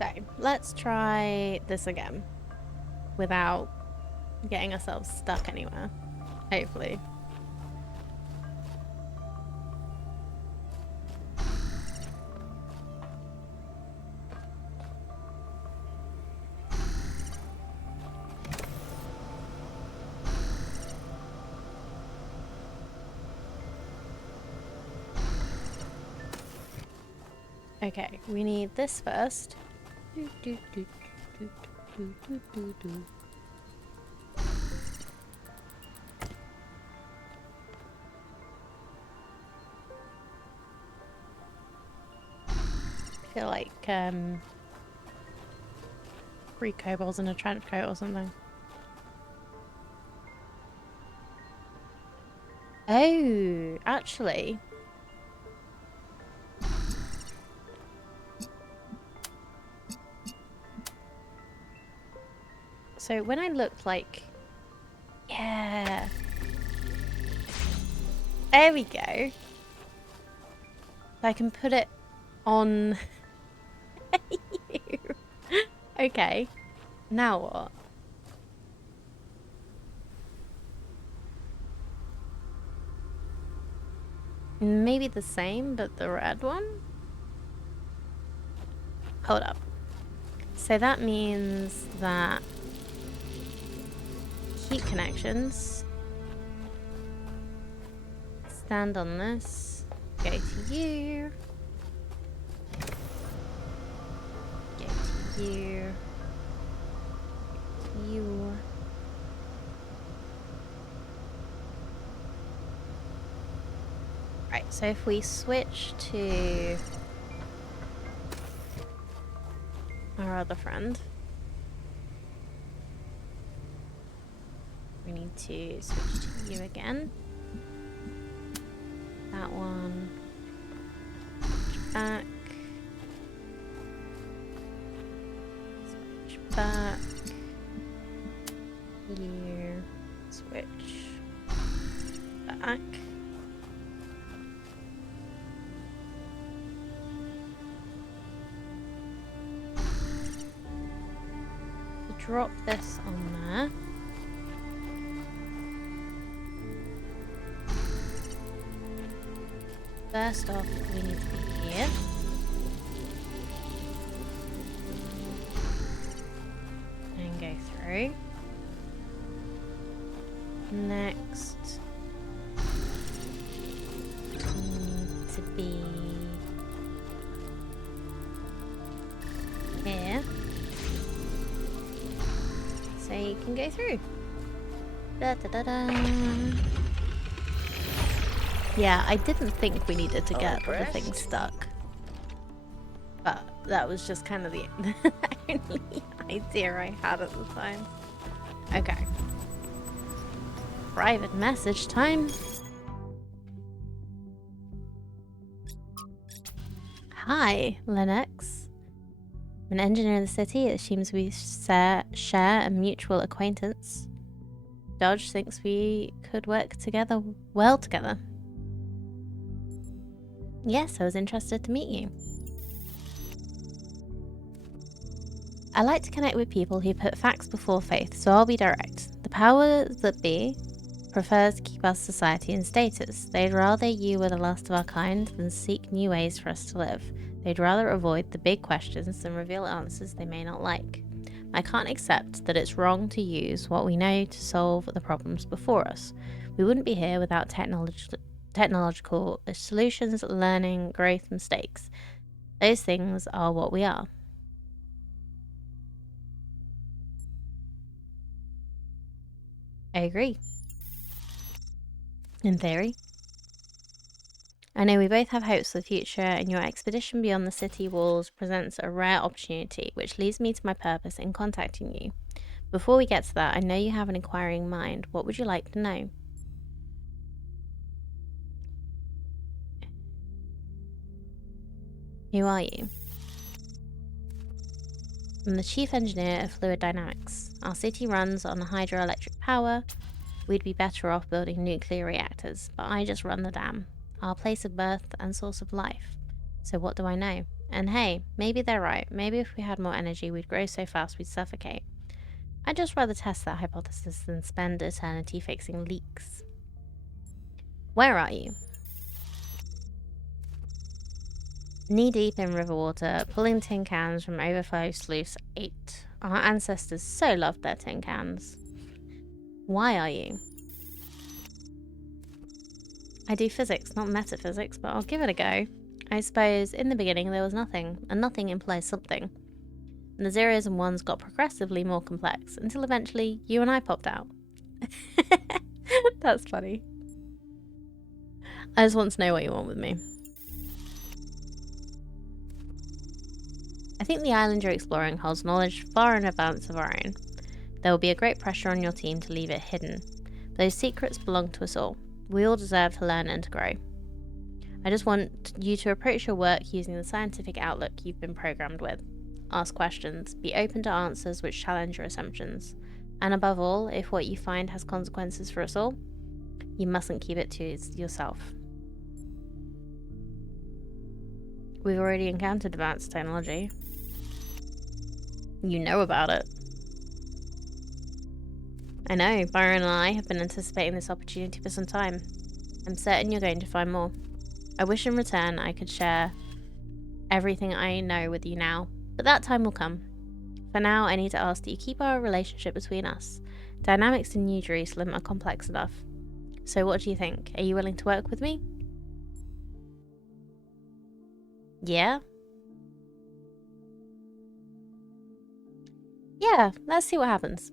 So, let's try this again. Without getting ourselves stuck anywhere. Hopefully. Okay, we need this first. I feel like 3 kobolds in a trench coat or something. Oh, actually. So when I looked like... Yeah. There we go. I can put it on you. Okay. Now what? Maybe the same, but the red one? Hold up. So that means that heat connections. Stand on this. Go to you. Go to you. Go to you. Right, so if we switch to our other friend, we need to switch to you again. That one. Switch back. Switch back. You. Switch back. Drop this on there. First off, we need to be here. And go through. Next, we need to be here. So you can go through. Da da da da. Yeah, I didn't think we needed to get the thing stuck. But that was just kind of the only idea I had at the time. Okay. Private message time. Hi, Lennox. I'm an engineer in the city. It seems we share a mutual acquaintance. Dodge thinks we could work together well together. Yes, I was interested to meet you. I like to connect with people who put facts before faith, so I'll be direct. The powers that be prefers to keep our society in status. They'd rather you were the last of our kind than seek new ways for us to live. They'd rather avoid the big questions than reveal answers they may not like. I can't accept that it's wrong to use what we know to solve the problems before us. We wouldn't be here without technological solutions, learning, growth, mistakes. Those things are what we are. I agree. In theory. I know we both have hopes for the future, and your expedition beyond the city walls presents a rare opportunity, which leads me to my purpose in contacting you. Before we get to that, I know you have an inquiring mind. What would you like to know? Who are you? I'm the chief engineer of fluid dynamics. Our city runs on hydroelectric power. We'd be better off building nuclear reactors, but I just run the dam. Our place of birth and source of life. So what do I know? And hey, maybe they're right. Maybe if we had more energy, we'd grow so fast we'd suffocate. I'd just rather test that hypothesis than spend eternity fixing leaks. Where are you? Knee-deep in river water, pulling tin cans from overflow sluice 8. Our ancestors so loved their tin cans. Why are you? I do physics, not metaphysics, but I'll give it a go. I suppose in the beginning there was nothing, and nothing implies something. And the zeros and ones got progressively more complex, until eventually you and I popped out. That's funny. I just want to know what you want with me. I think the island you're exploring holds knowledge far in advance of our own. There will be a great pressure on your team to leave it hidden. Those secrets belong to us all. We all deserve to learn and to grow. I just want you to approach your work using the scientific outlook you've been programmed with. Ask questions, be open to answers which challenge your assumptions. And above all, if what you find has consequences for us all, you mustn't keep it to yourself. We've already encountered advanced technology. You know about it. I know, Byron and I have been anticipating this opportunity for some time. I'm certain you're going to find more. I wish in return I could share everything I know with you now, but that time will come. For now, I need to ask that you keep our relationship between us. Dynamics in New Jerusalem are complex enough. So what do you think? Are you willing to work with me? Yeah? Yeah, let's see what happens.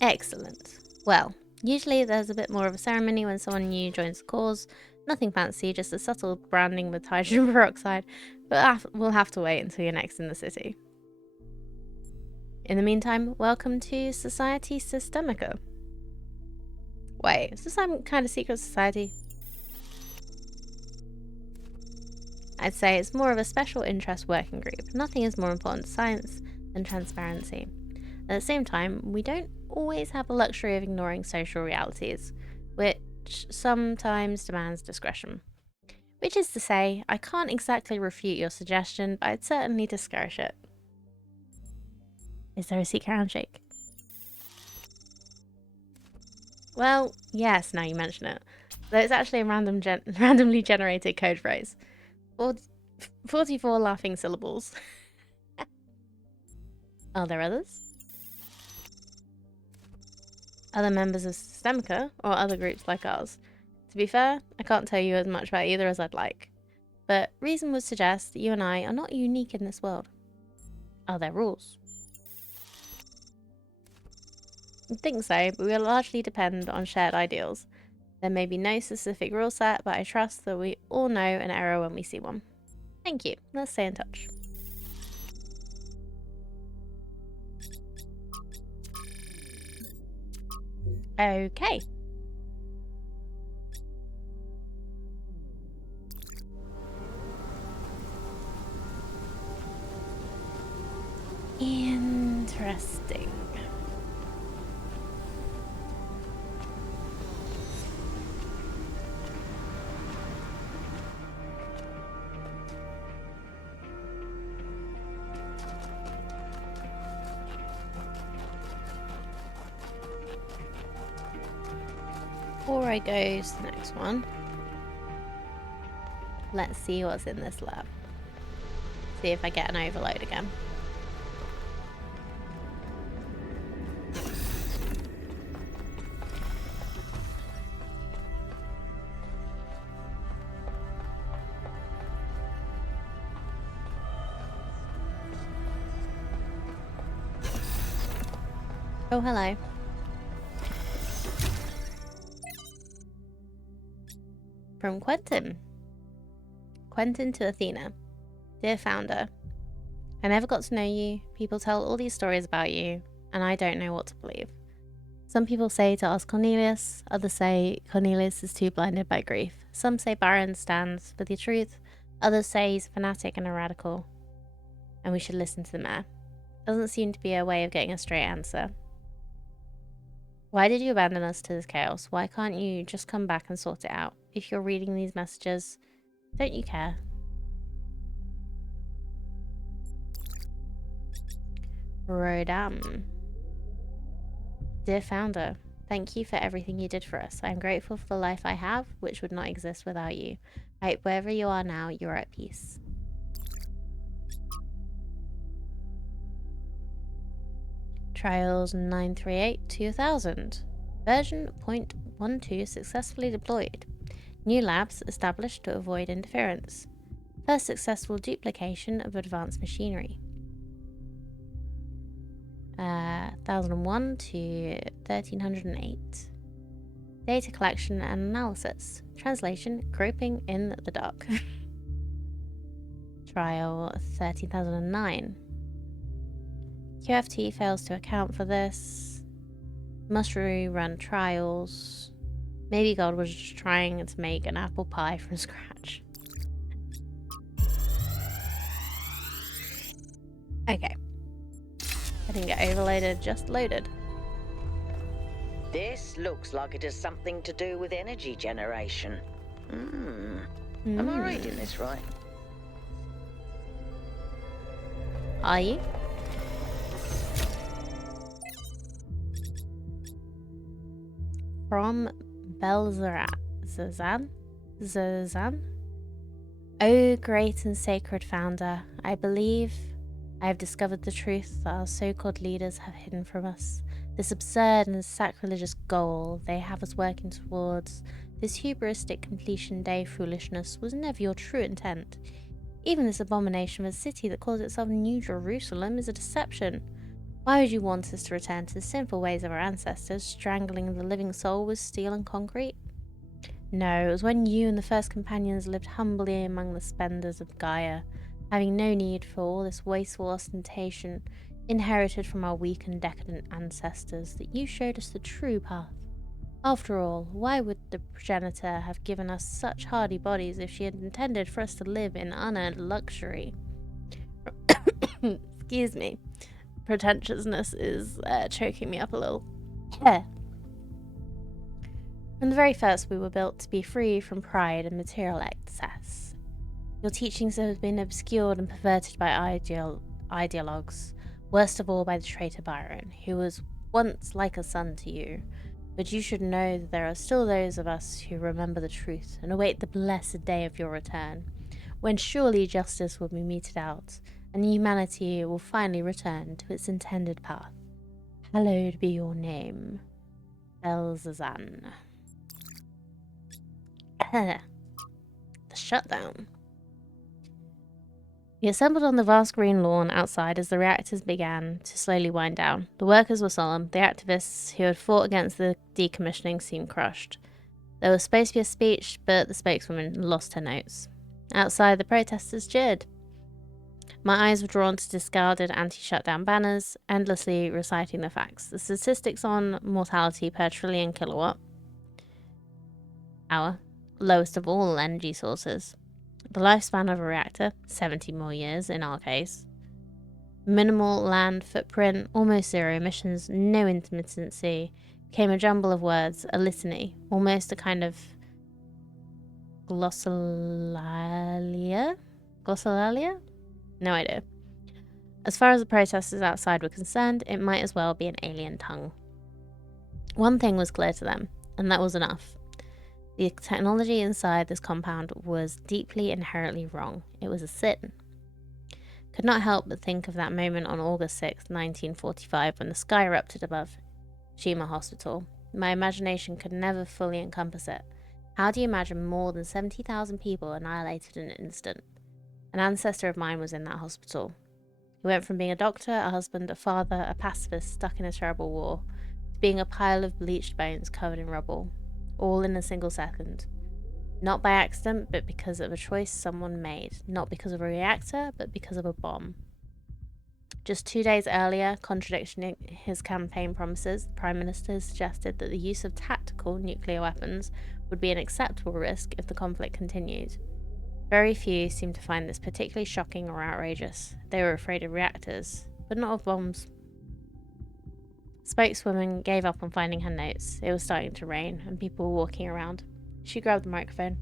Excellent. Well, usually there's a bit more of a ceremony when someone new joins the cause. Nothing fancy, just a subtle branding with hydrogen peroxide, but we'll have to wait until you're next in the city. In the meantime, welcome to Society Systemica. Wait, is this some kind of secret society? I'd say it's more of a special interest working group. Nothing is more important to science than transparency. At the same time, we don't always have the luxury of ignoring social realities, which sometimes demands discretion. Which is to say, I can't exactly refute your suggestion, but I'd certainly discourage it. Is there a secret handshake? Well, yes, now you mention it. Though it's actually a randomly generated code phrase. 44 laughing syllables. Are there others? Other members of Systemica, or other groups like ours? To be fair, I can't tell you as much about either as I'd like. But reason would suggest that you and I are not unique in this world. Are there rules? I think so, but we largely depend on shared ideals. There may be no specific rule set, but I trust that we all know an error when we see one. Thank you. Let's stay in touch. Okay. Interesting. Before I go to the next one, let's see what's in this lab. See if I get an overload again. Oh, hello. From Quentin. Quentin to Athena. Dear Founder, I never got to know you. People tell all these stories about you, and I don't know what to believe. Some people say to ask Cornelius, others say Cornelius is too blinded by grief. Some say Byron stands for the truth, others say he's a fanatic and a radical, and we should listen to the mayor. Doesn't seem to be a way of getting a straight answer. Why did you abandon us to this chaos? Why can't you just come back and sort it out? if you're reading these messages? Don't you care? Rodam. Dear Founder, thank you for everything you did for us. I am grateful for the life I have, which would not exist without you. I hope wherever you are now, you are at peace. Trials 938-2000. Version 0.12 successfully deployed. New labs established to avoid interference. First successful duplication of advanced machinery. 1001 to 1308. Data collection and analysis. Translation, groping in the dark. Trial 13009. QFT fails to account for this. Must rerun trials. Maybe God was just trying to make an apple pie from scratch. Okay. I didn't get overloaded, just loaded. This looks like it has something to do with energy generation. Am I reading this right? Are you? From Belzeran? Zazan? O great and sacred Founder, I believe I have discovered the truth that our so-called leaders have hidden from us. This absurd and sacrilegious goal they have us working towards, this hubristic completion day foolishness, was never your true intent. Even this abomination of a city that calls itself New Jerusalem is a deception. Why would you want us to return to the sinful ways of our ancestors, strangling the living soul with steel and concrete? No, it was when you and the first companions lived humbly among the splendours of Gaia, having no need for all this wasteful ostentation inherited from our weak and decadent ancestors, that you showed us the true path. After all, why would the progenitor have given us such hardy bodies if she had intended for us to live in unearned luxury? Excuse me. Pretentiousness is choking me up a little. From the very first, we were built to be free from pride and material excess. Your teachings have been obscured and perverted by ideologues, worst of all by the traitor Byron, who was once like a son to you. But you should know that there are still those of us who remember the truth and await the blessed day of your return, when surely justice will be meted out, and humanity will finally return to its intended path. Hallowed be your name, Elzazan. The shutdown. We assembled on the vast green lawn outside as the reactors began to slowly wind down. The workers were solemn. The activists who had fought against the decommissioning seemed crushed. There was supposed to be a speech, but the spokeswoman lost her notes. Outside, the protesters jeered. My eyes were drawn to discarded anti-shutdown banners, endlessly reciting the facts. The statistics on mortality per trillion kilowatt hour, lowest of all energy sources. The lifespan of a reactor, 70 more years in our case. Minimal land footprint, almost zero emissions, no intermittency, became a jumble of words, a litany, almost a kind of glossolalia? Glossolalia? No idea. As far as the protesters outside were concerned, it might as well be an alien tongue. One thing was clear to them, and that was enough. The technology inside this compound was deeply inherently wrong. It was a sin. Could not help but think of that moment on August 6th, 1945, when the sky erupted above Shima Hospital. My imagination could never fully encompass it. How do you imagine more than 70,000 people annihilated in an instant? An ancestor of mine was in that hospital. He went from being a doctor, a husband, a father, a pacifist stuck in a terrible war, to being a pile of bleached bones covered in rubble. All in a single second. Not by accident, but because of a choice someone made. Not because of a reactor, but because of a bomb. Just 2 days earlier, contradicting his campaign promises, the Prime Minister suggested that the use of tactical nuclear weapons would be an acceptable risk if the conflict continued. Very few seemed to find this particularly shocking or outrageous. They were afraid of reactors, but not of bombs. Spokeswoman gave up on finding her notes. It was starting to rain, and people were walking around. She grabbed the microphone.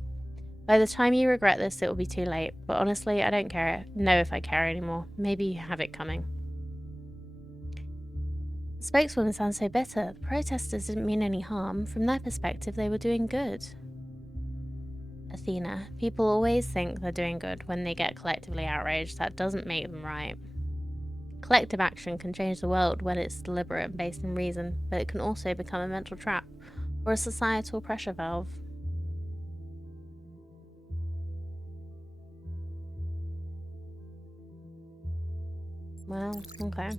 By the time you regret this, it will be too late. But honestly, I don't know if I care anymore. Maybe you have it coming. The spokeswoman sounds so bitter. The protesters didn't mean any harm. From their perspective, they were doing good. Athena, people always think they're doing good when they get collectively outraged. That doesn't make them right. Collective action can change the world when it's deliberate and based in reason, but it can also become a mental trap or a societal pressure valve. Well, okay.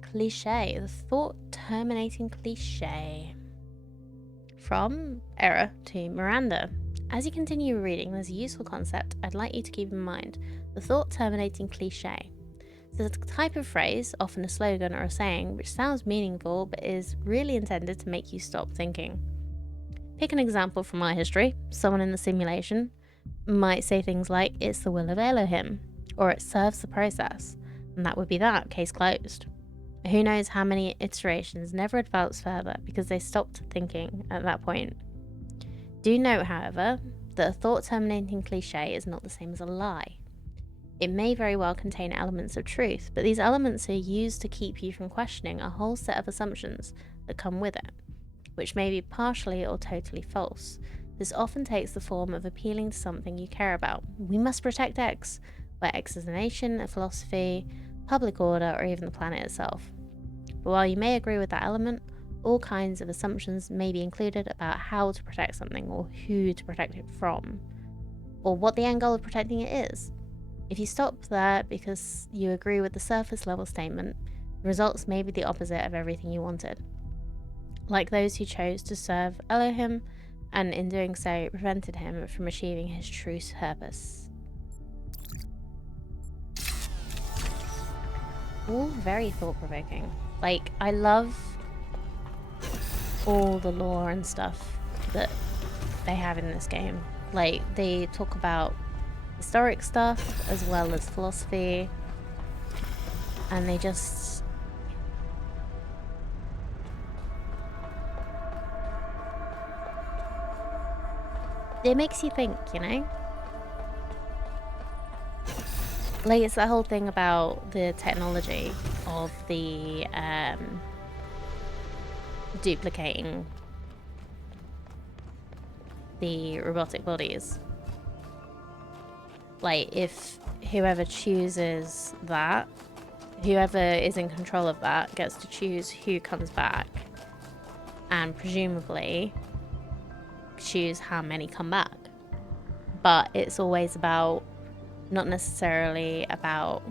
Cliche, the thought-terminating cliche. From Error to Miranda. As you continue reading, there's a useful concept I'd like you to keep in mind, the thought-terminating cliche. It's a type of phrase, often a slogan or a saying, which sounds meaningful but is really intended to make you stop thinking. Pick an example from our history. Someone in the simulation might say things like, it's the will of Elohim, or it serves the process, and that would be that, case closed. Who knows how many iterations never advanced further because they stopped thinking at that point. Do note, however, that a thought-terminating cliche is not the same as a lie. It may very well contain elements of truth, but these elements are used to keep you from questioning a whole set of assumptions that come with it, which may be partially or totally false. This often takes the form of appealing to something you care about. We must protect X, where X is a nation, a philosophy, public order, or even the planet itself. But while you may agree with that element, all kinds of assumptions may be included about how to protect something, or who to protect it from, or what the end goal of protecting it is. If you stop there because you agree with the surface level statement, the results may be the opposite of everything you wanted. Like those who chose to serve Elohim, and in doing so prevented him from achieving his true purpose. All very thought-provoking. Like, I love all the lore and stuff that they have in this game. Like, they talk about historic stuff as well as philosophy, and they just it makes you think, you know? Like, it's that whole thing about the technology of the duplicating the robotic bodies. Like, if whoever chooses that, whoever is in control of that, gets to choose who comes back, and presumably choose how many come back. But it's always about, not necessarily about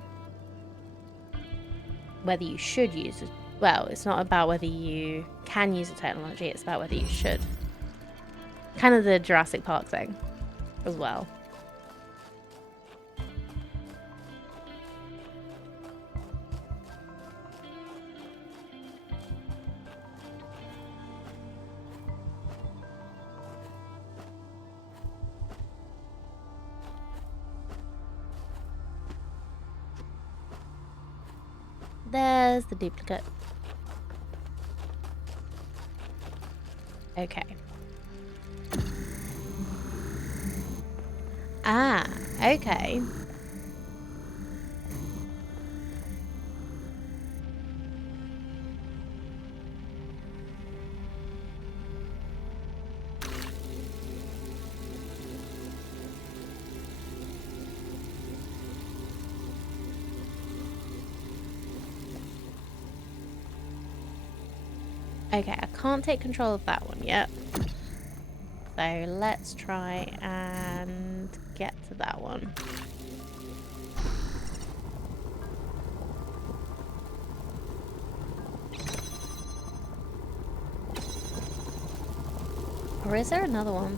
whether you should use it. Well, it's not about whether you can use the technology, it's about whether you should. Kind of the Jurassic Park thing as well. There's the duplicate. Okay. Ah, okay. Okay, I can't take control of that one yet. So let's try and get to that one. Or is there another one?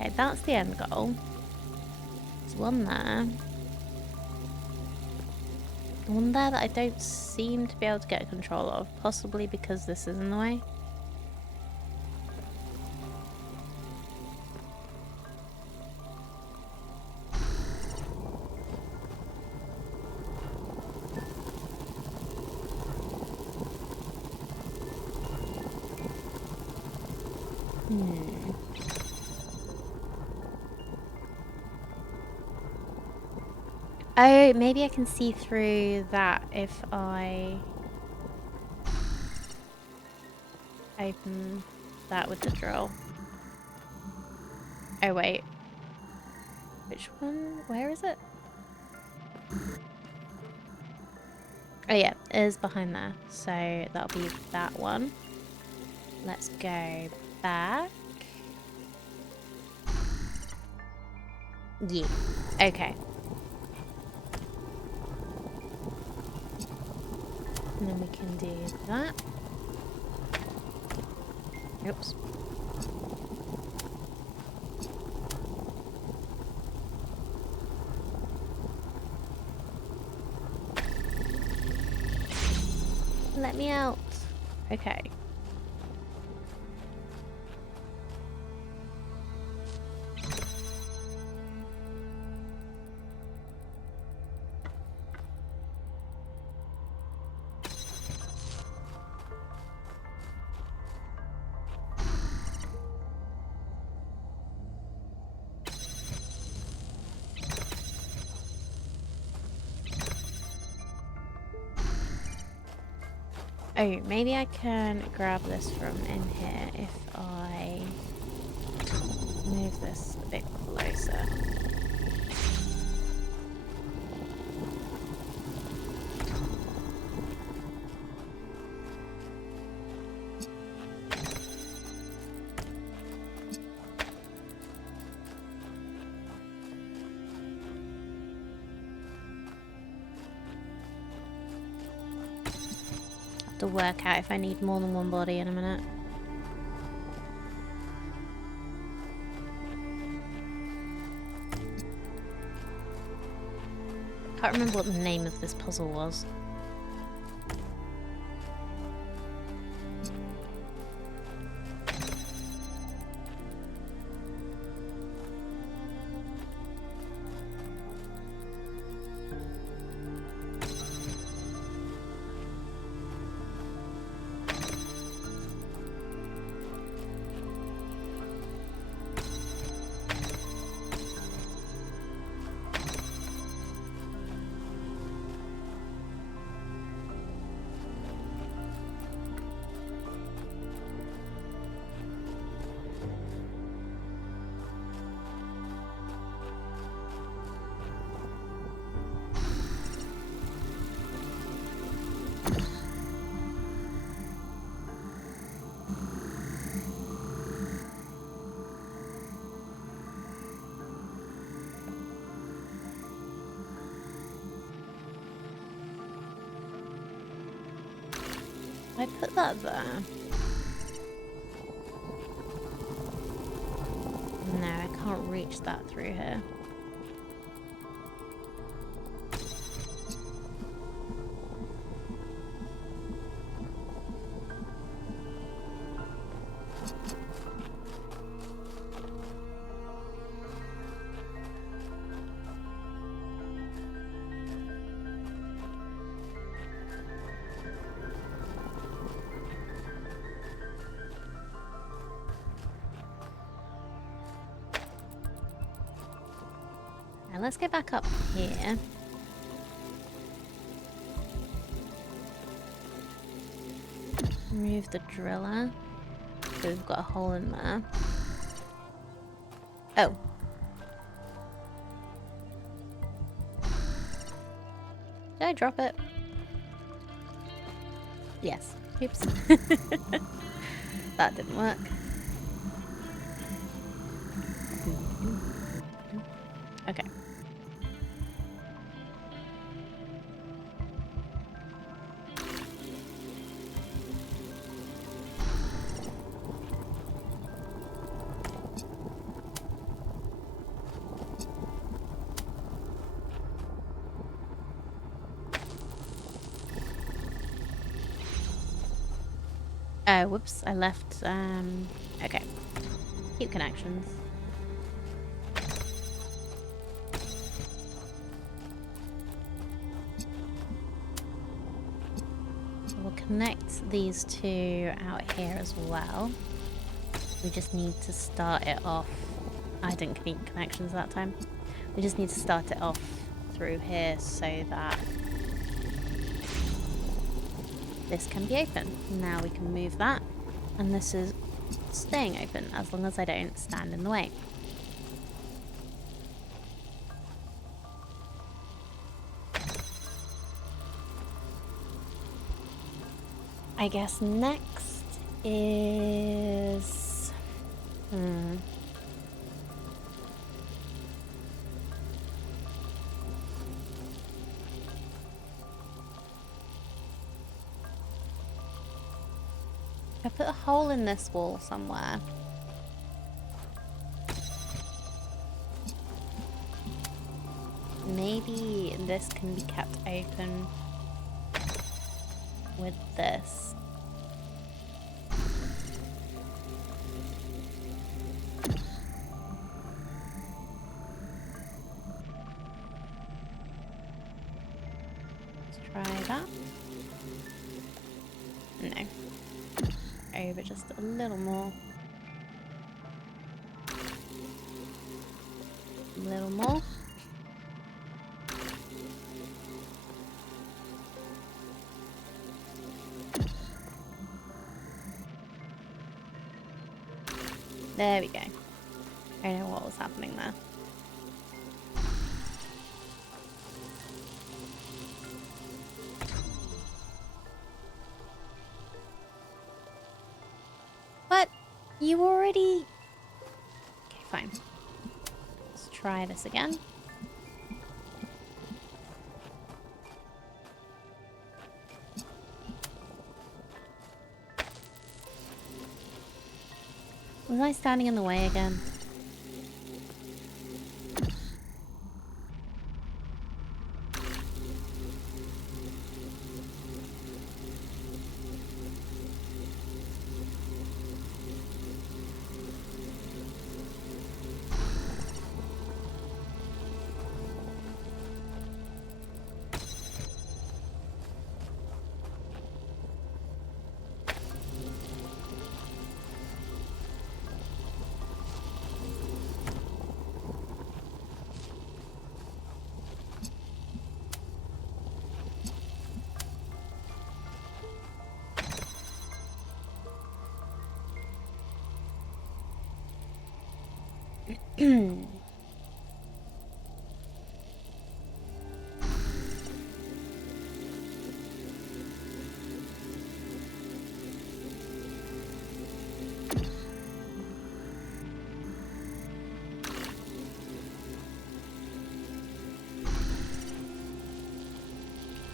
Okay, that's the end goal. There's one there. One there that I don't seem to be able to get control of, possibly because this is in the way. Oh, maybe I can see through that if I open that with the drill. Oh, wait. Which one? Where is it? Oh, yeah, it is behind there. So that'll be that one. Let's go back. Yeah. Okay. And then we can do that. Oops. Let me out. Okay. Oh, maybe I can grab this from in here if I move this a bit closer. To work out if I need more than one body in a minute. Can't remember what the name of this puzzle was. I put that there. No, I can't reach that through here. Now let's go back up here. Move the driller. So we've got a hole in there. Oh. Did I drop it? Yes. Oops. That didn't work. Okay. Oh, whoops, I left, okay. Keep connections. So we'll connect these two out here as well. We just need to start it off. I didn't need connections that time. We just need to start it off through here so that this can be open. Now we can move that, and this is staying open as long as I don't stand in the way. I guess next is... I put a hole in this wall somewhere. Maybe this can be kept open with this. Let's try that. No. Over just a little more. A little more. There we go. I know what was happening there. But you already... Okay, fine. Let's try this again. Was I standing in the way again?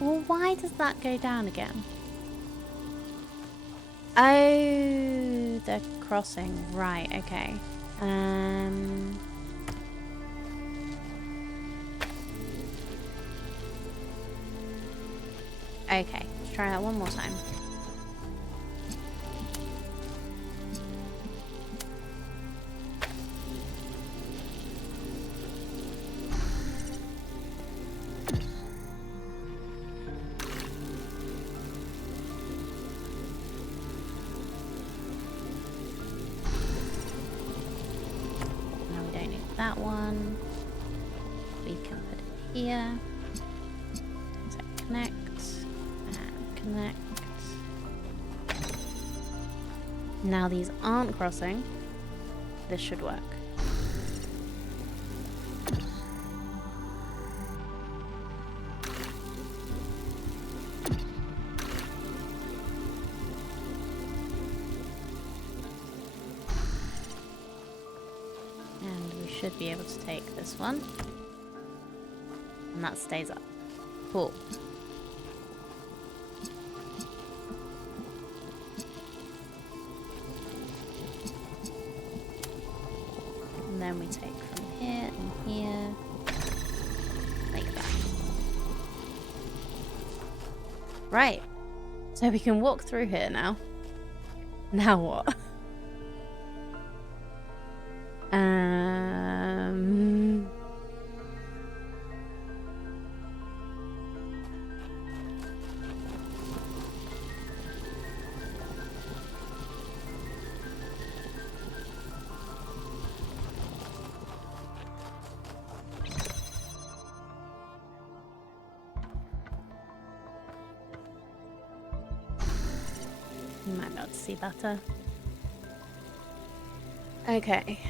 Well, why does that go down again? Oh, the crossing. Right, okay. Okay, let's try that one more time. That one we can put it here. So connect and connect. Now these aren't crossing. This should work. Should be able to take this one, and that stays up. Cool. And then we take from here and here, like that. Right. So we can walk through here now. Now what? might be able to see better. Okay.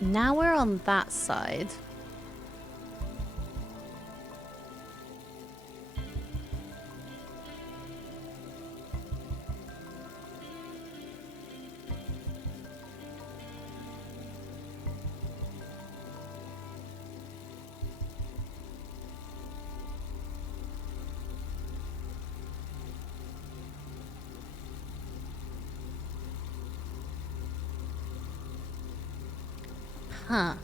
Now we're on that side. Huh.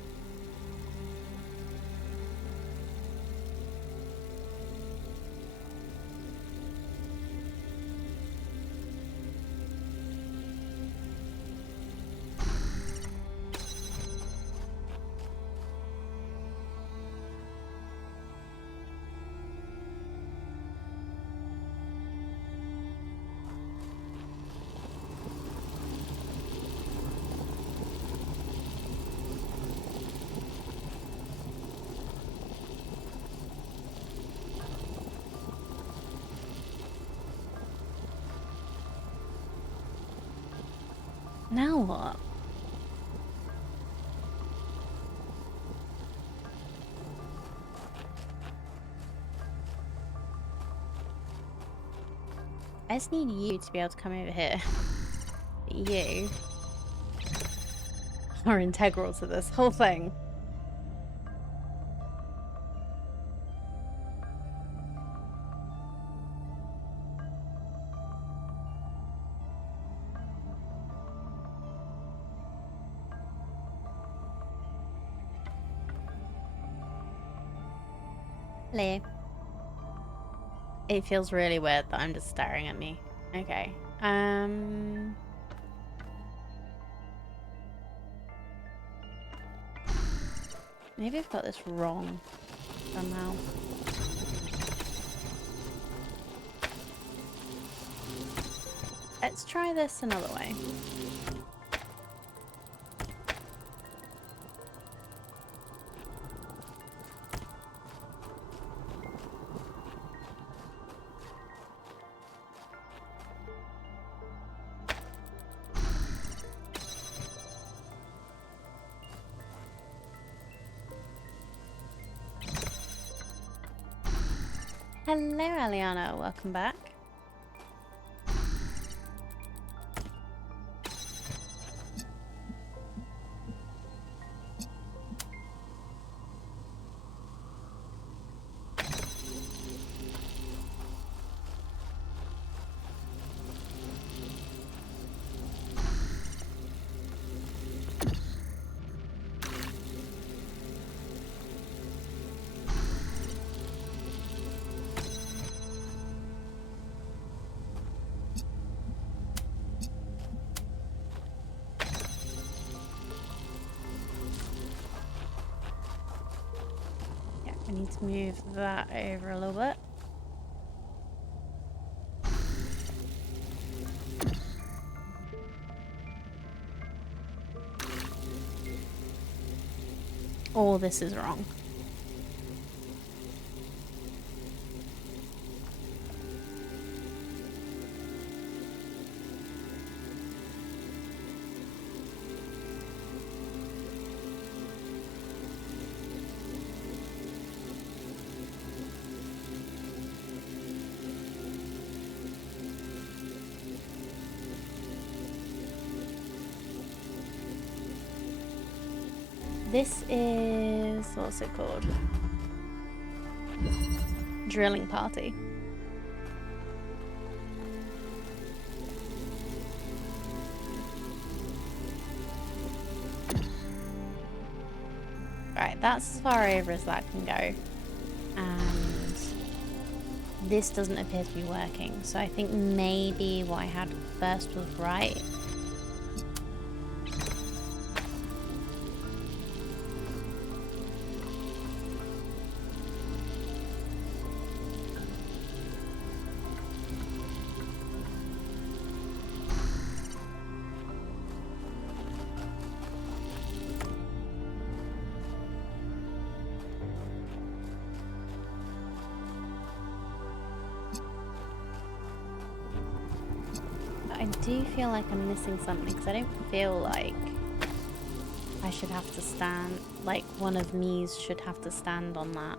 Now what? I just need you to be able to come over here. But you are integral to this whole thing. Hello. It feels really weird that I'm just staring at me. Okay. Maybe I've got this wrong somehow. Let's try this another way. Hello, Aliana. Welcome back. I need to move that over a little bit. Oh, this is wrong. This is, what's it called? Drilling party. Right, that's as far over as that can go. And this doesn't appear to be working. So I think maybe what I had first was right. I do feel like I'm missing something because I don't feel like I should have to stand, like one of me's should have to stand on that.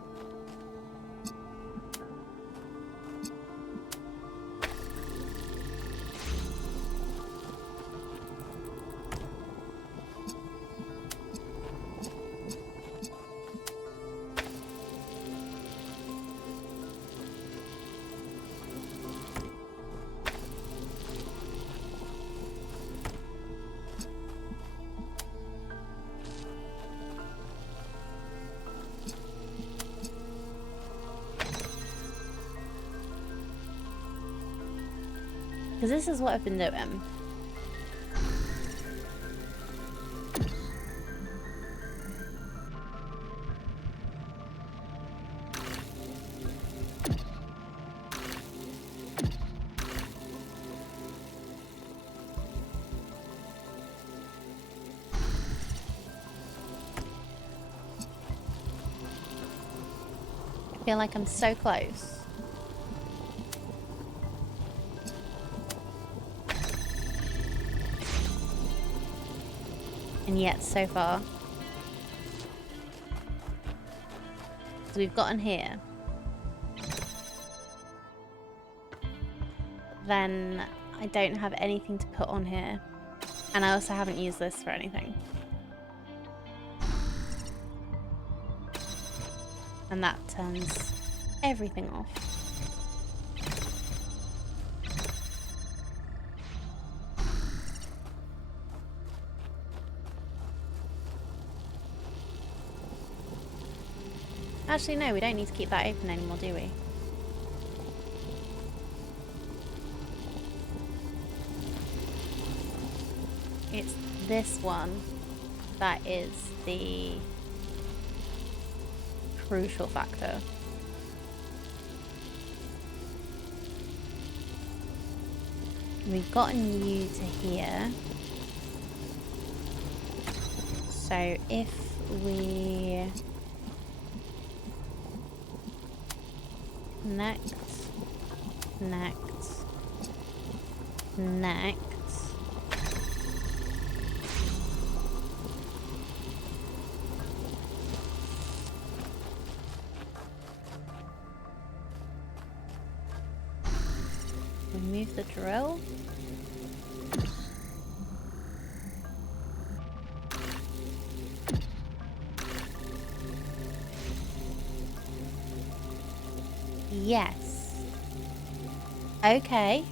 Because this is what I've been doing. I feel like I'm so close. And yet so far. So we've gotten here. Then I don't have anything to put on here. And I also haven't used this for anything. And that turns everything off. Actually, no, we don't need to keep that open anymore, do we? It's this one that is the crucial factor. We've gotten you to here. So if we connect, remove the drill. Yes. Okay.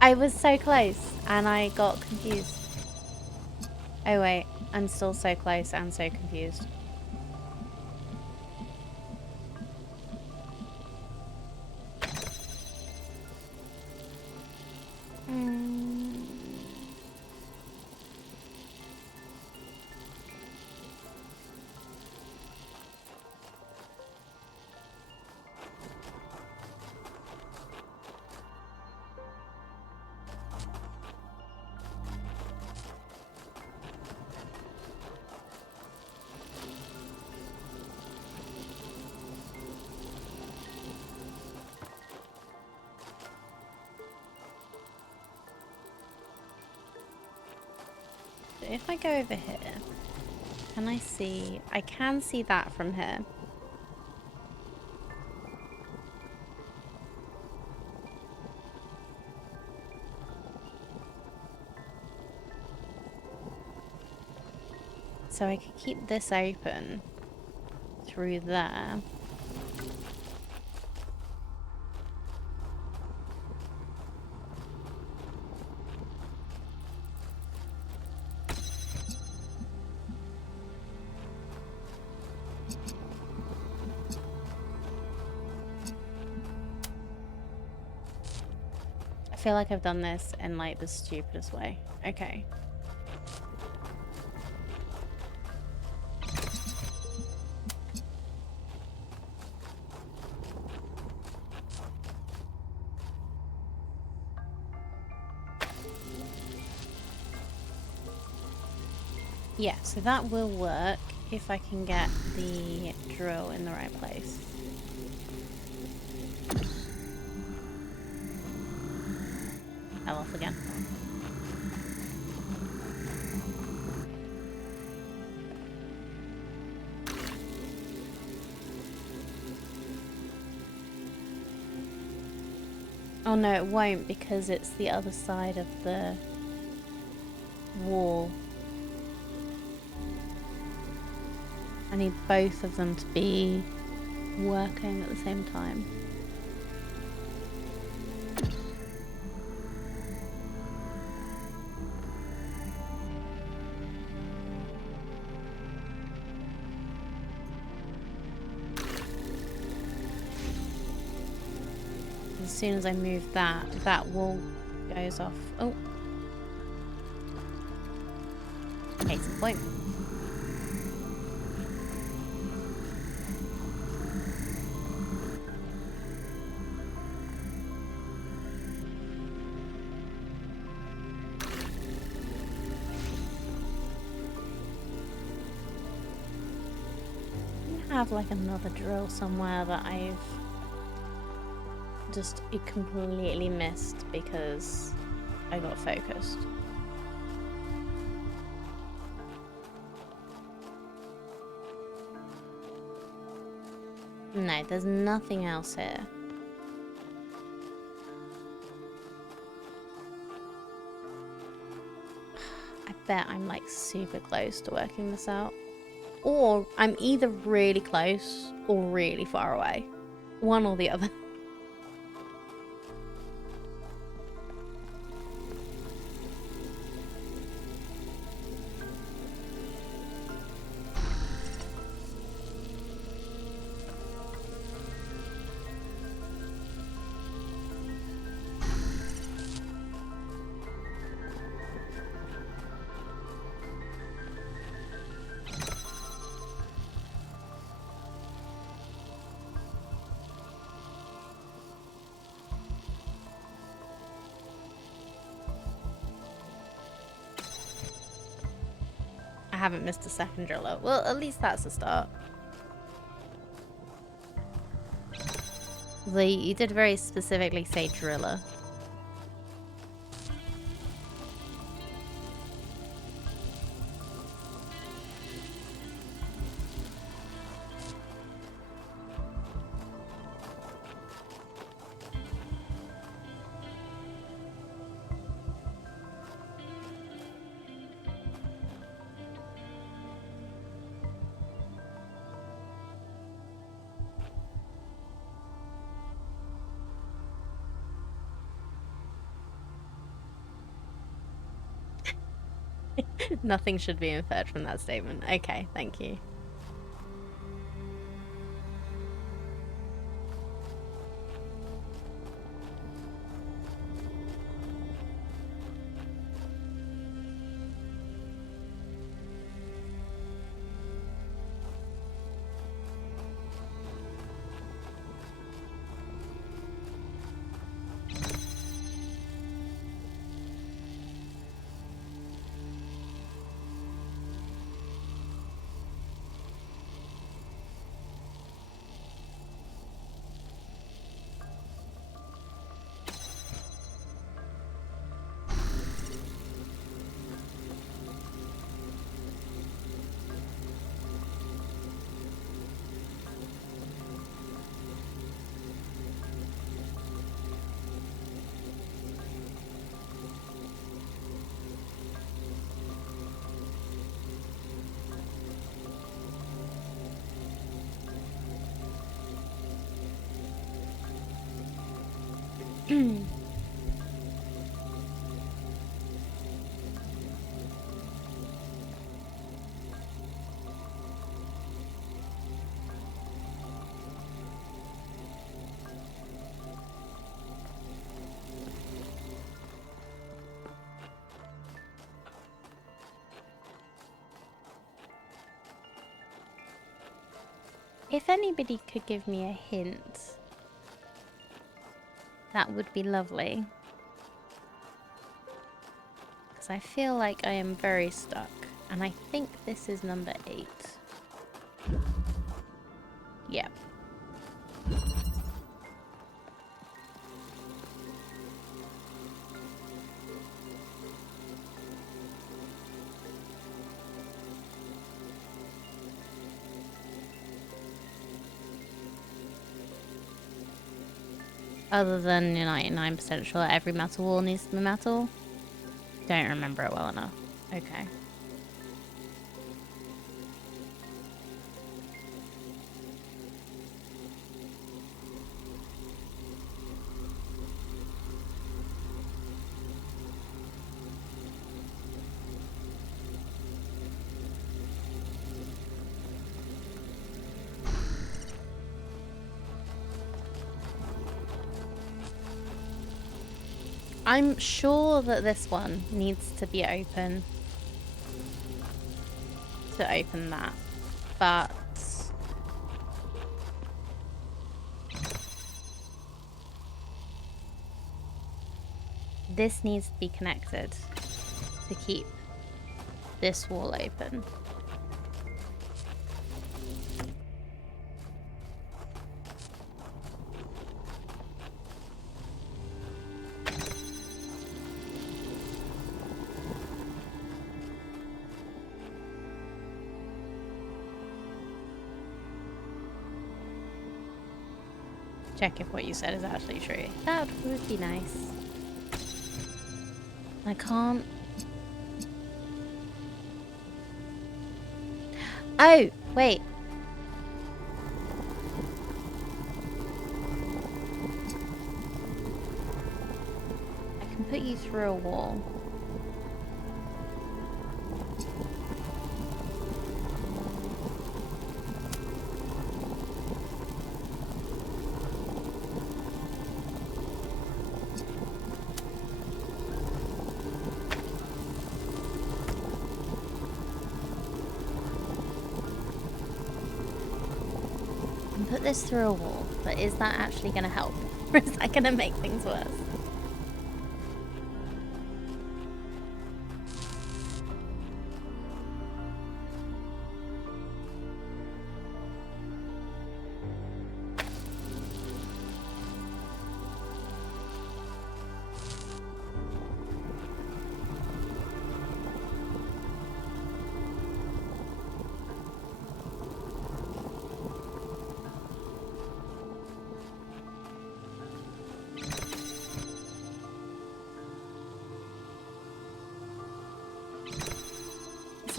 I was so close and I got confused. Oh wait, I'm still so close and so confused. If I go over here, can I see? I can see that from here. So I could keep this open through there. I feel like I've done this in like the stupidest way. Okay. Yeah, so that will work if I can get the drill in the right place. fell off again. Oh no, it won't because it's the other side of the wall. I need both of them to be working at the same time. As soon as I move that, that wall goes off. Oh. Case in point. I have like another drill somewhere that I've just completely missed because I got focused. No, there's nothing else here. I bet I'm like super close to working this out. Or I'm either really close or really far away. One or the other. I haven't missed a second driller. Well, at least that's a start. You did very specifically say driller. Nothing should be inferred from that statement. Okay, thank you. If anybody could give me a hint, that would be lovely. Because I feel like I am very stuck. And I think this is number 8. Yep. Other than you're 99% sure every metal wall needs to be metal. Don't remember it well enough. Okay. I'm sure that this one needs to be open to open that, but this needs to be connected to keep this wall open. Check if what you said is actually true. That would be nice. I can't. Oh, wait. I can put you through a wall. Put this through a wall, but is that actually going to help? Or is that going to make things worse?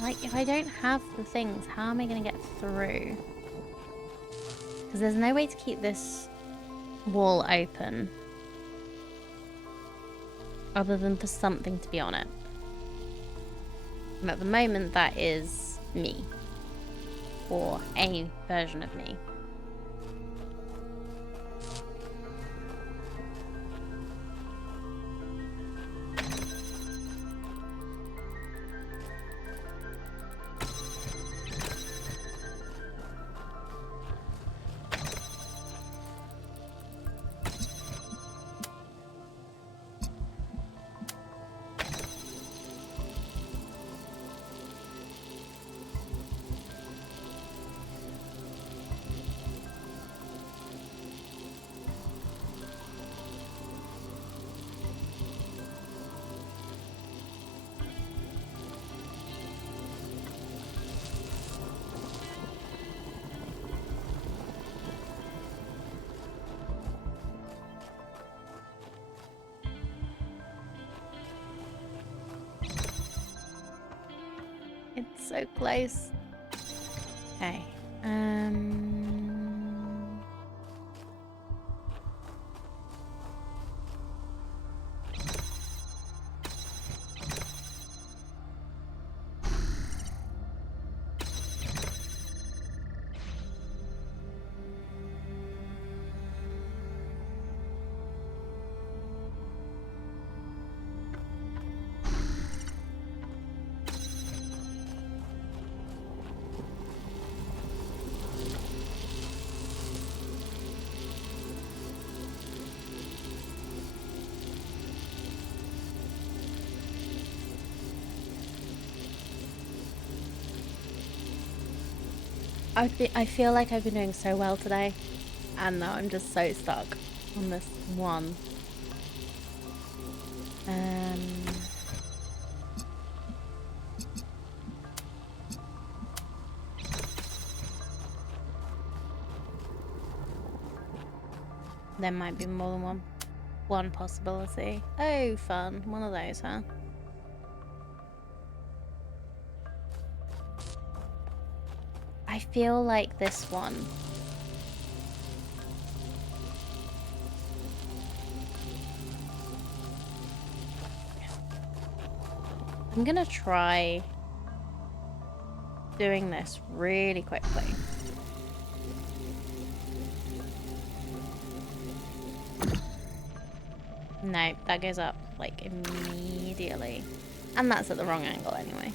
Like, if I don't have the things, how am I going to get through? Because there's no way to keep this wall open other than for something to be on it. And at the moment, that is me. Or a version of me. It's so close. Okay. I feel like I've been doing so well today, and now I'm just so stuck on this one. there might be more than one possibility. Oh, fun. One of those, huh? I feel like this one. I'm gonna try doing this really quickly. No, that goes up like immediately. And that's at the wrong angle anyway.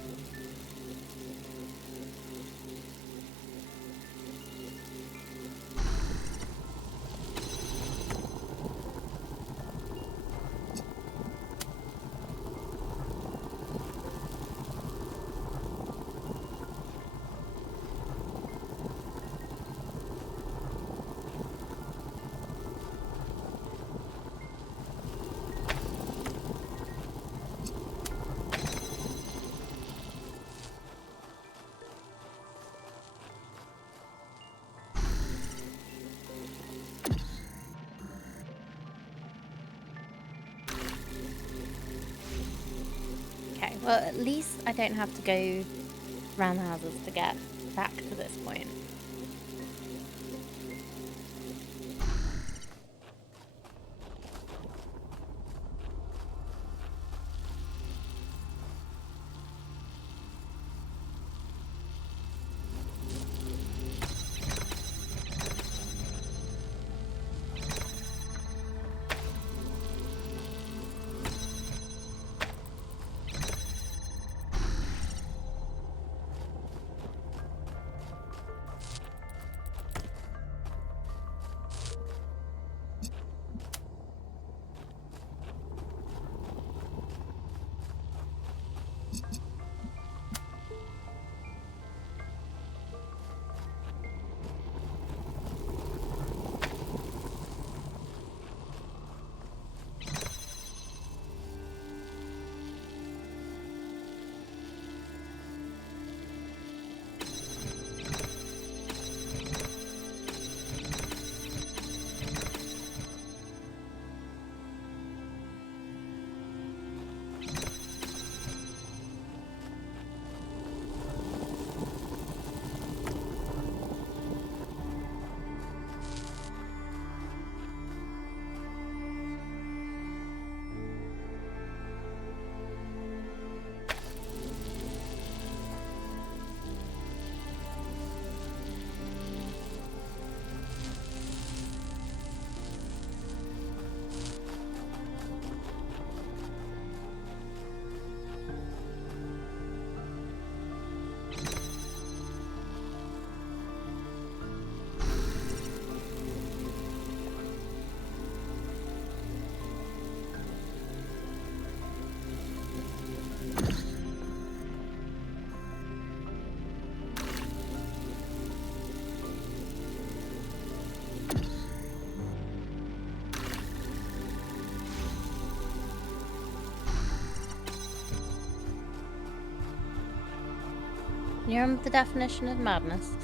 Well, at least I don't have to go round the houses to get back to this point. You remember the definition of madness?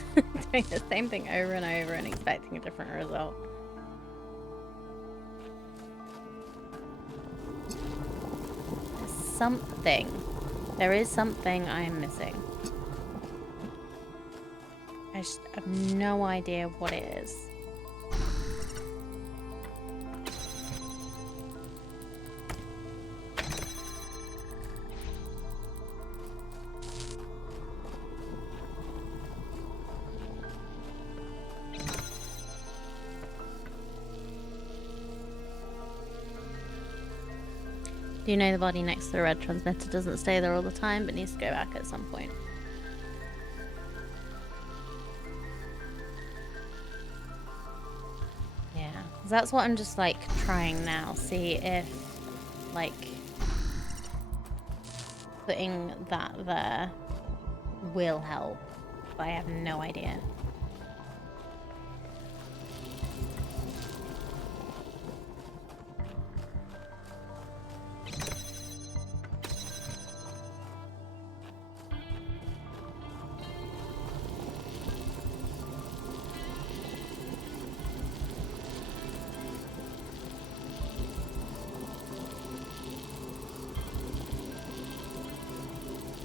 Doing the same thing over and over and expecting a different result. There is something I am missing. I just have no idea what it is. Do you know the body next to the red transmitter doesn't stay there all the time, but needs to go back at some point? Yeah, that's what I'm just like trying now. See if like putting that there will help, but I have no idea.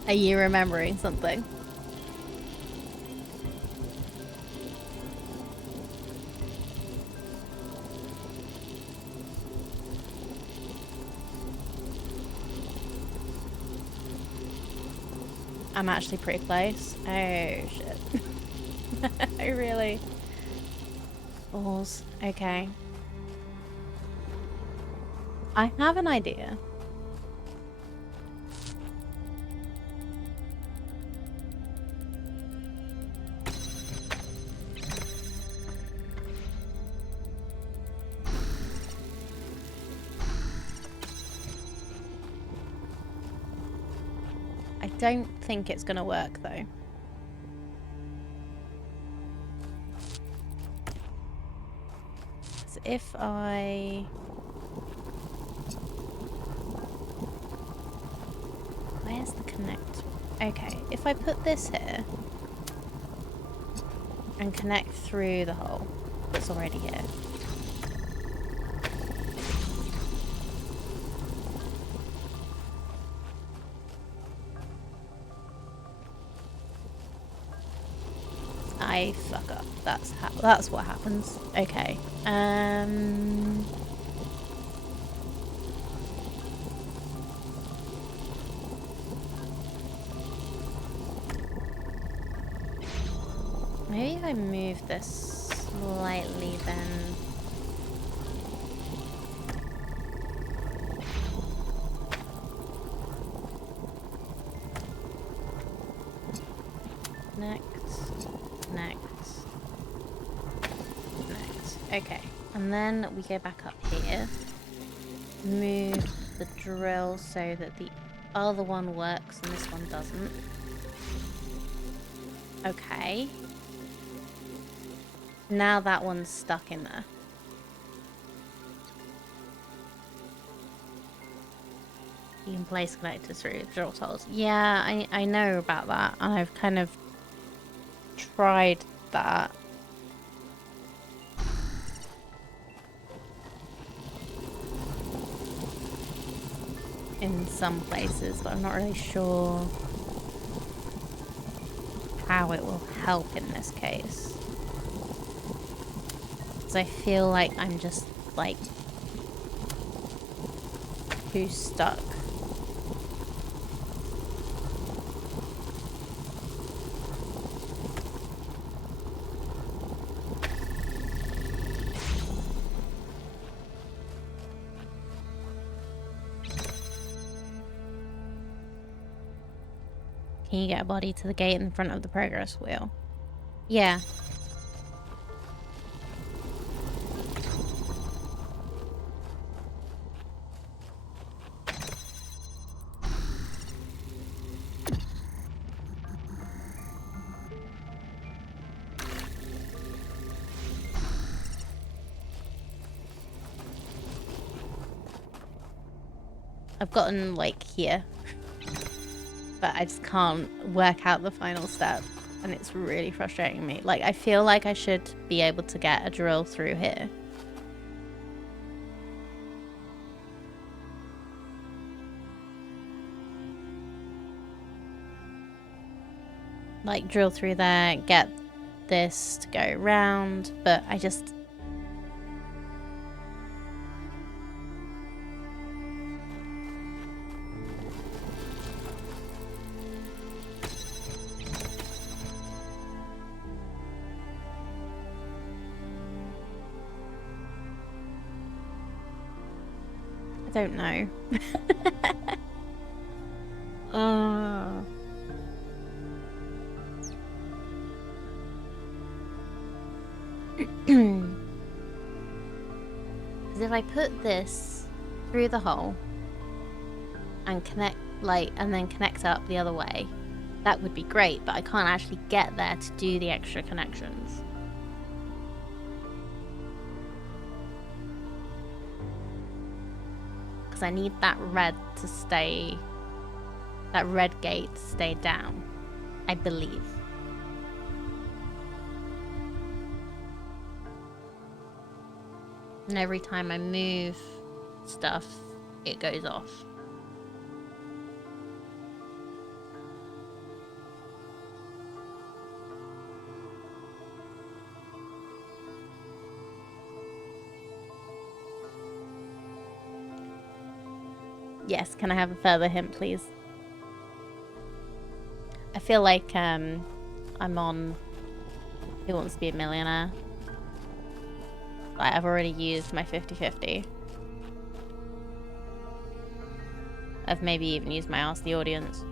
Are you remembering something? I'm actually pretty close. Oh, shit. I really... Balls. Okay. I have an idea. I don't think it's gonna work, though. So if I... Where's the connect? Okay, if I put this here and connect through the hole that's already here. I fuck up. That's what happens. Okay. Maybe if I move this slightly, then... Next. Okay. And then we go back up here. Move the drill so that the other one works and this one doesn't. Okay. Now that one's stuck in there. You can place connectors through drill holes. Yeah, I know about that. And I've kind of tried that. In some places, but I'm not really sure how it will help in this case. Because I feel like I'm just, like, too stuck. Can you get a body to the gate in front of the progress wheel? Yeah. I've gotten, like, here. But I just can't work out the final step. And it's really frustrating me. Like, I feel like I should be able to get a drill through here. Like, drill through there, get this to go round. But I just... I don't know. Because if I put this through the hole and connect, like, and then connect up the other way, that would be great, but I can't actually get there to do the extra connections. Because I need that red to stay, that red gate to stay down, I believe. And every time I move stuff, it goes off. Yes, can I have a further hint, please? I feel like I'm on Who Wants to Be a Millionaire. Like, I've already used my 50-50. I've maybe even used my Ask the Audience.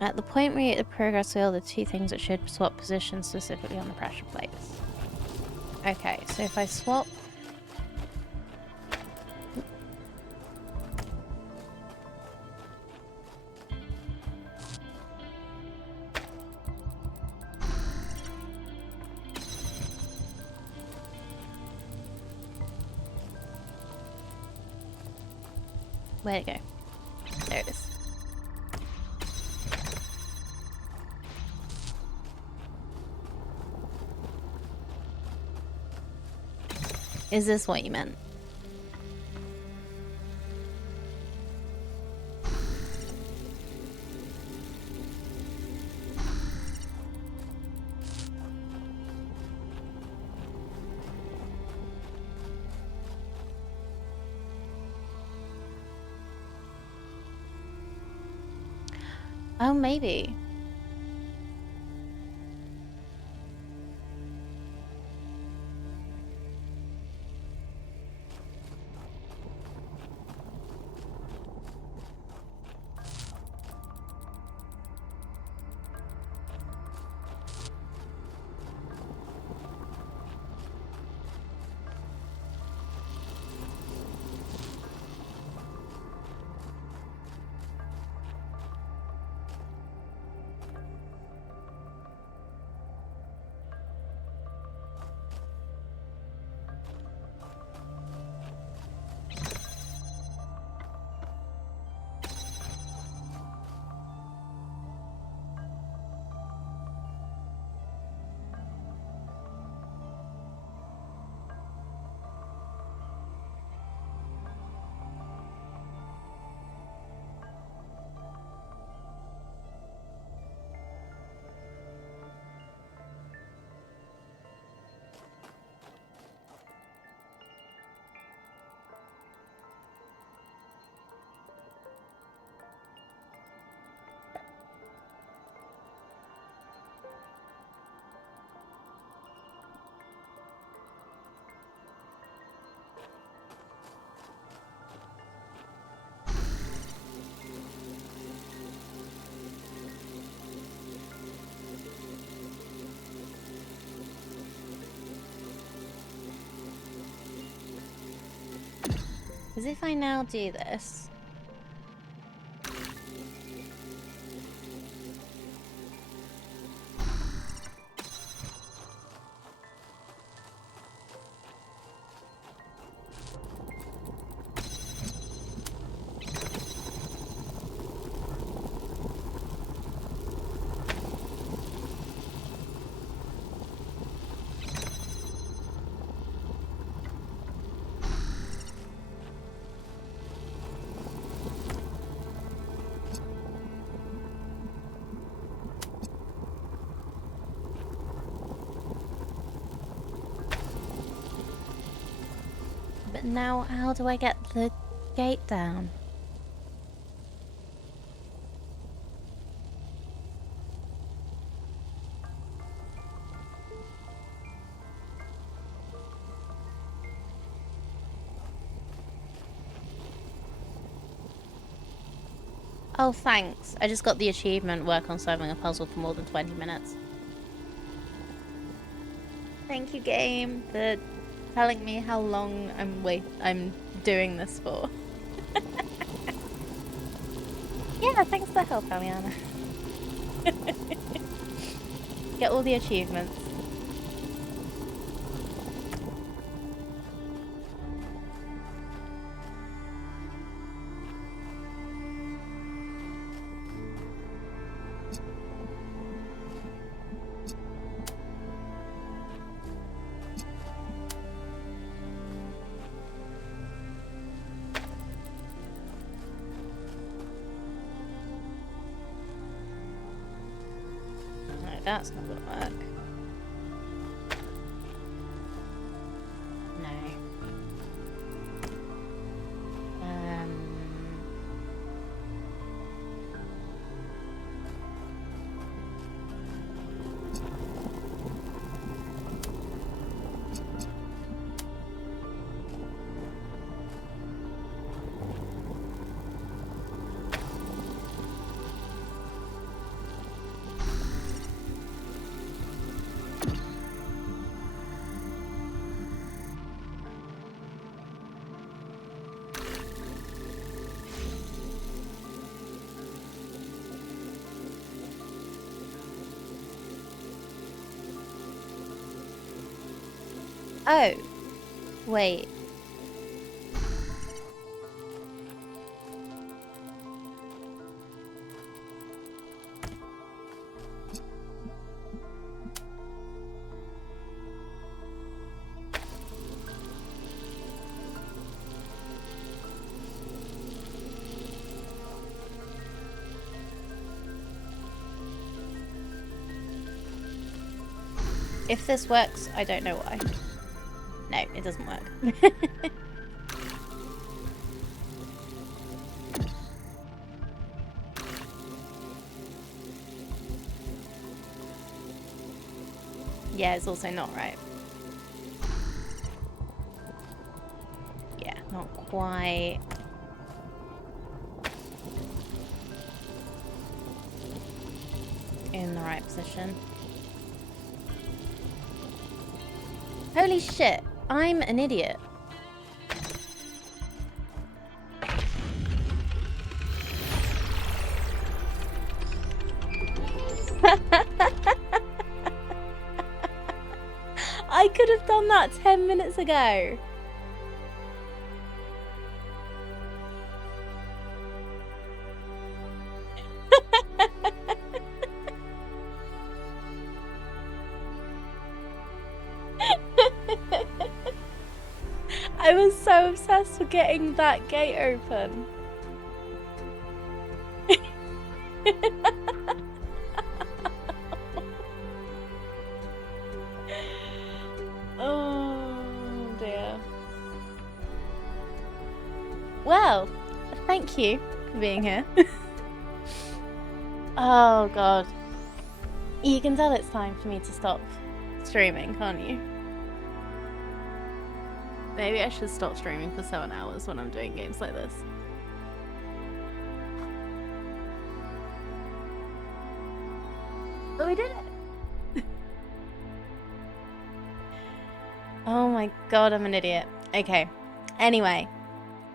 At the point where you hit the progress wheel, the two things that should swap positions specifically on the pressure plates. Okay, so if I swap... Where'd it go? There it is. Is this what you meant? Oh, maybe. Because if I now do this... But now, how do I get the gate down? Oh, thanks. I just got the achievement, work on solving a puzzle for more than 20 minutes. Thank you, game, for telling me how long I'm doing this for. Yeah, thanks for the help, Aliana. Get all the achievements. that's not gonna work. No. Oh, wait. If this works, I don't know why. No, it doesn't work. Yeah, it's also not right. Yeah, not quite. In the right position. Holy shit, I'm an idiot. I could have done that 10 minutes ago. I was so obsessed with getting that gate open. Oh dear. Well, thank you for being here. Oh god. You can tell it's time for me to stop streaming, can't you? Maybe I should stop streaming for 7 hours when I'm doing games like this. But we did it! Oh my god, I'm an idiot. Okay. Anyway.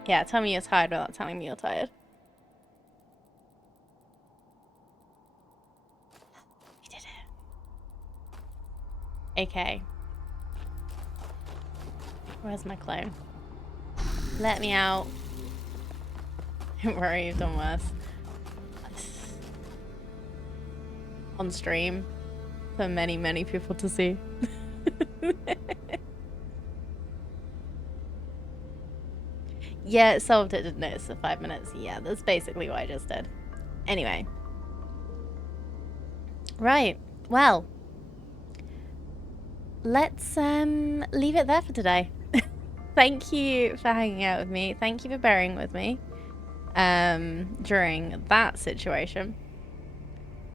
Yeah, tell me you're tired without telling me you're tired. We did it. Okay. Where's my clone? Let me out. Don't worry, you've done worse. On stream. For many, many people to see. Yeah, it solved it, didn't it? It's for 5 minutes. Yeah, that's basically what I just did. Anyway. Right. Well. Let's leave it there for today. Thank you for hanging out with me. Thank you for bearing with me during that situation.